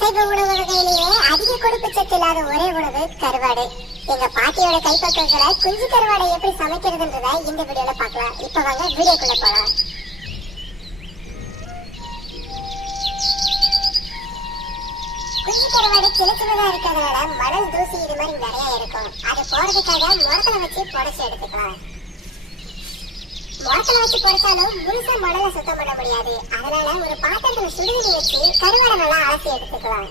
அசைவ உணவு வகையிலேயே அதிக கொழுப்பு சத்து இல்லாத ஒரே உணவு கருவாடு. எங்க பாட்டியோட கைப்பக்குவங்களை குஞ்சு கருவாடை எப்படி சமைக்கிறதுன்றத இந்த வீடியோல பார்க்கலாம். இப்ப வாங்க வீடியோக்குள்ள போலாம். குஞ்சு கருவாடு சின்ன சின்னதா இருக்கிறதுனால மணல் தூசி இது மாதிரி நிறைய இருக்கும். அது போறதுக்காக முறத்துல வச்சு புடைச்சு எடுத்துக்கலாம். முறத்துல வச்சு பொறிச்சாலும் முழுசா மணலை சுத்தம் பண்ண முடியாது. அதனால ஒரு பாத்திரத்துல சுடுதண்ணி வச்சு கருவாடை நல்லா அலசி எடுத்துக்கலாம்.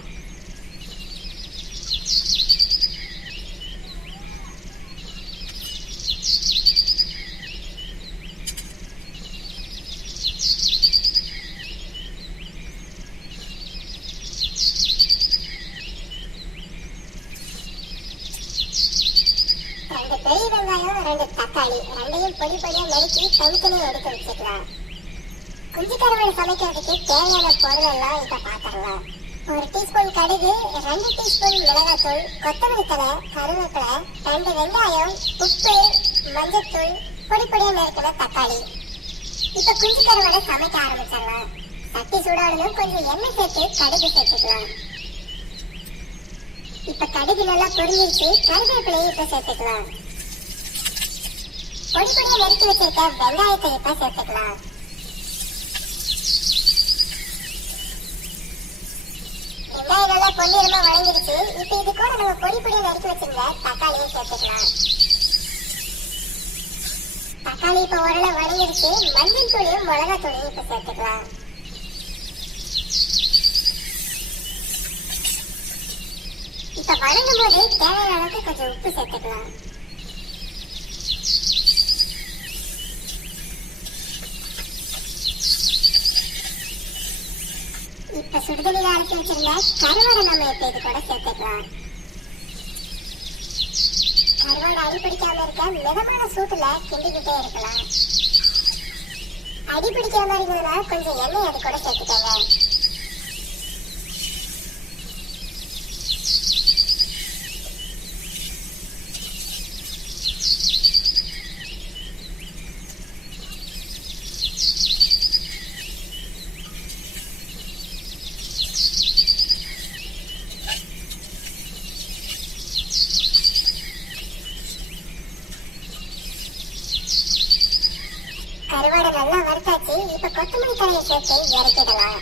ரெண்டு பெரிய வெங்காயம், ரெண்டு தக்காளி, ரெண்டையும் பொடி பொடியா நறுக்கி தனித்தனியா எடுத்து வச்சுக்கலாம். குஞ்சு கருவாடு சமைக்கிறதுக்கு தேவையான பொருள் எல்லாம் இப்ப பாத்திரலாம். 1 டீஸ்பூன் கடுகு, 2 டீஸ்பூன் மிளகாத்தூள், கொத்தமல்லி தழை, கருவேப்பிலை, 2 வெங்காயம், உப்பு, மஞ்சத்தூள், பொடி பொடியா நறுக்கின தக்காளி. இப்ப குஞ்சு கருவாடை சமைக்க ஆரம்பிச்சிடலாம். சட்டி சூடானதும் கொஞ்சம் எண்ணெய் சேர்த்து கடுகு சேர்த்துக்கலாம். இப்ப கடுகு நல்லா பொரிஞ்சிருச்சு. கருவேப்பிலையை இப்ப சேர்த்துக்கலாம். பொடி பொடியா நறுக்கி வச்சிருக்க வெங்காயத்தை இப்ப சேர்த்துக்கலாம். வெங்காயம் நல்லா பொன்னிறமா வதங்கிடுச்சு. இப்ப இது கூட நம்ம பொடி பொடியா நறுக்கி வச்சிருந்த தக்காளியை சேர்த்துக்கலாம். தக்காளி இப்ப ஓரளவு வதங்கிடுச்சு. மஞ்சள் தூளையும் மிளகாய் தூளையும் இப்ப சேர்த்துக்கலாம். இப்ப வதங்கும் போது தேவையான அளவுக்கு கொஞ்சம் உப்பு சேர்த்துக்கலாம். இப்ப சுடுதண்ணில அரைச்சி வச்சிருந்த கருவாடை நம்ம இப்ப இது கூட சேர்த்துக்கலாம். கருவாடை அடிப்பிடிக்காம இருக்க மிதமான சூட்டுல கிண்டிக்கிட்டே இருக்கலாம். அடிப்பிடிக்கிற மாதிரி இருந்ததுன்னா கொஞ்சம் எண்ணெய் அது கூட சேர்த்துக்கோங்க. கருவாடை நல்லா வறுத்தாச்சு. இப்ப கொத்தமல்லி தழையை சேர்த்து இறக்கிடலாம்.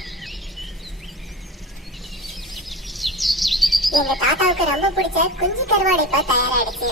எங்க தாத்தாவுக்கு ரொம்ப பிடிச்ச குஞ்சு கருவாடு இப்ப தயாராயிடுச்சு.